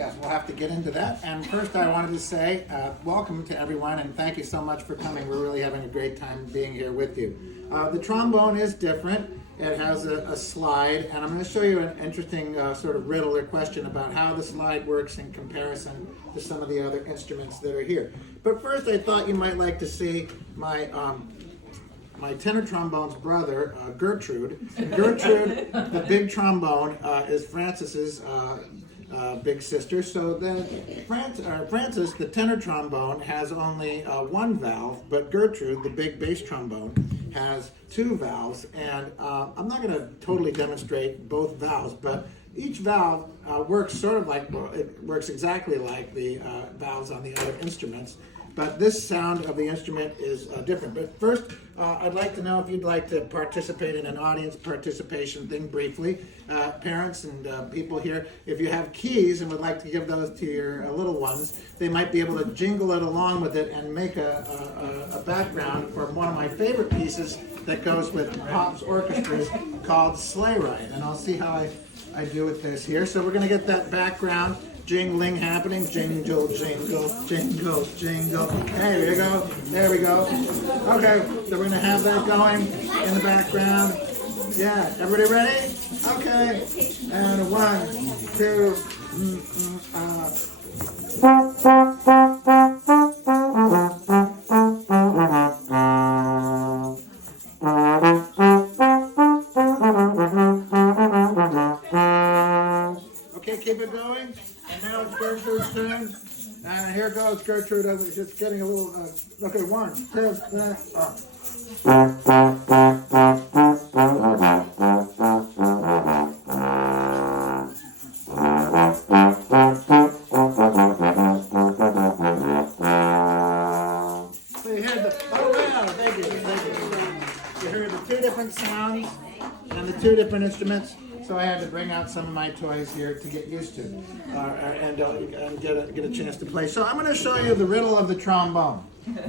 Yes, we'll have to get into that. And first I wanted to say welcome to everyone and thank you so much for coming. We're really having a great time being here with you. The trombone is different. It has a slide, and I'm going to show you an interesting sort of riddle or question about how the slide works in comparison to some of the other instruments that are here. But first I thought you might like to see my tenor trombone's brother, Gertrude. And Gertrude, the big trombone, is Francis's big sister. So then Francis, the tenor trombone, has only one valve, but Gertrude, the big bass trombone, has two valves. And I'm not going to totally demonstrate both valves, but each valve works sort of like, well, it works exactly like the valves on the other instruments. But this sound of the instrument is different. But first, I'd like to know if you'd like to participate in an audience participation thing briefly. Parents and people here, if you have keys and would like to give those to your little ones, they might be able to jingle it along with it and make a background for one of my favorite pieces that goes with Pop's orchestras called Sleigh Ride. And I'll see how I do with this here. So we're going to get that background jingling happening. Jingle, jingle, jingle, jingle. There you go. There we go. Okay, so we're going to have that going in the background. Yeah, everybody ready? Okay. And 1, 2, Okay, keep it going. And now it's Gertrude's turn. And here goes Gertrude. It's just getting a little. Okay, 1, 2, 3. So you hear the. Oh wow! Thank you. You hear the two different sounds and the two different instruments. So I had to bring out some of my toys here to get used to and get a chance to play. So I'm going to show you the riddle of the trombone.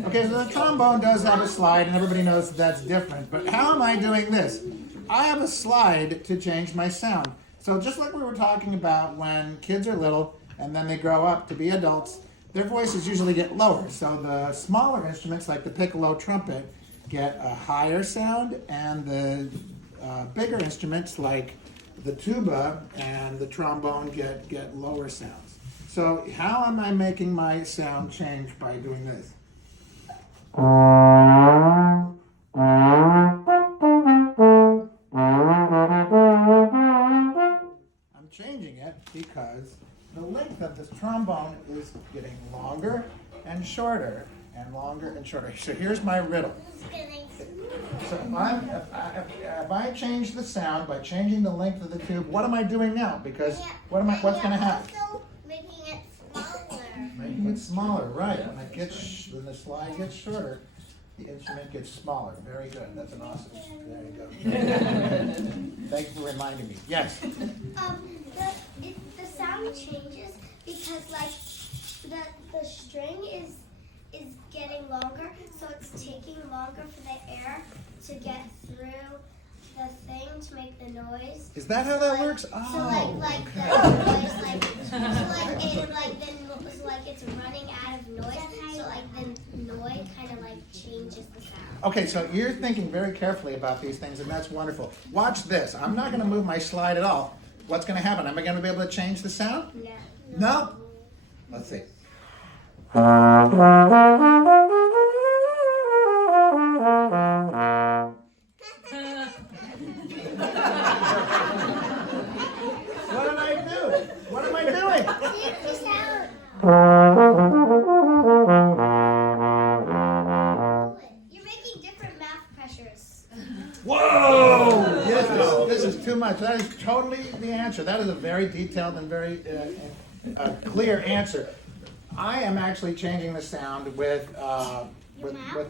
Okay, so the trombone does have a slide, and everybody knows that that's different. But how am I doing this? I have a slide to change my sound. So just like we were talking about when kids are little and then they grow up to be adults, their voices usually get lower. So the smaller instruments like the piccolo trumpet get a higher sound, and the bigger instruments like the tuba and the trombone get lower sounds. So how am I making my sound change by doing this? I'm changing it because the length of this trombone is getting longer and shorter and longer and shorter. So here's my riddle. So if I change the sound by changing the length of the tube, what am I doing now? Because what's going to happen? Also making it smaller. Making it smaller, right. When the slide gets shorter, the instrument gets smaller. Very good. That's an awesome. There you go. Thank you for reminding me. Yes. The sound changes because the string is getting longer, so it's taking longer for the air to get through the thing to make the noise. Is that how that works? Oh. So the noise it's running out of noise. So the noise kind of changes the sound. Okay, so you're thinking very carefully about these things, and that's wonderful. Watch this. I'm not going to move my slide at all. What's going to happen? Am I going to be able to change the sound? No. No? Let's see. What am I doing? Change the sound. You're making different math pressures. Whoa! This is too much. That is totally the answer. That is a very detailed and very clear answer. I am actually changing the sound with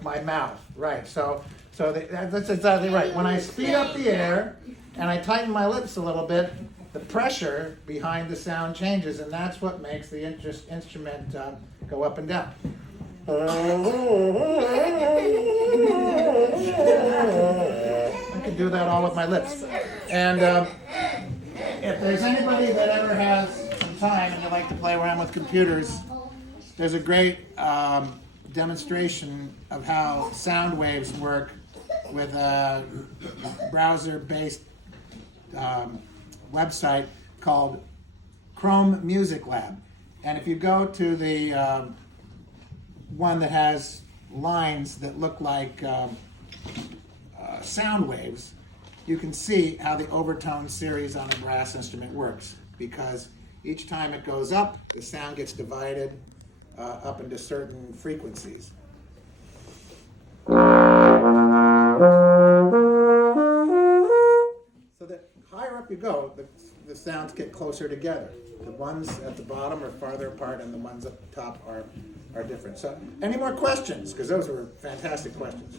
my mouth. Right. So that's exactly right. When I speed up the air and I tighten my lips a little bit, the pressure behind the sound changes, and that's what makes the instrument go up and down. I could do that all with my lips. And if there's anybody that ever has some time and you like to play around with computers, there's a great demonstration of how sound waves work with a browser-based website called Chrome Music Lab. And if you go to the one that has lines that look like sound waves, you can see how the overtone series on a brass instrument works, because each time it goes up, the sound gets divided up into certain frequencies. So that higher up you go, the sounds get closer together. The ones at the bottom are farther apart, and the ones up top are different. So, any more questions? Because those were fantastic questions.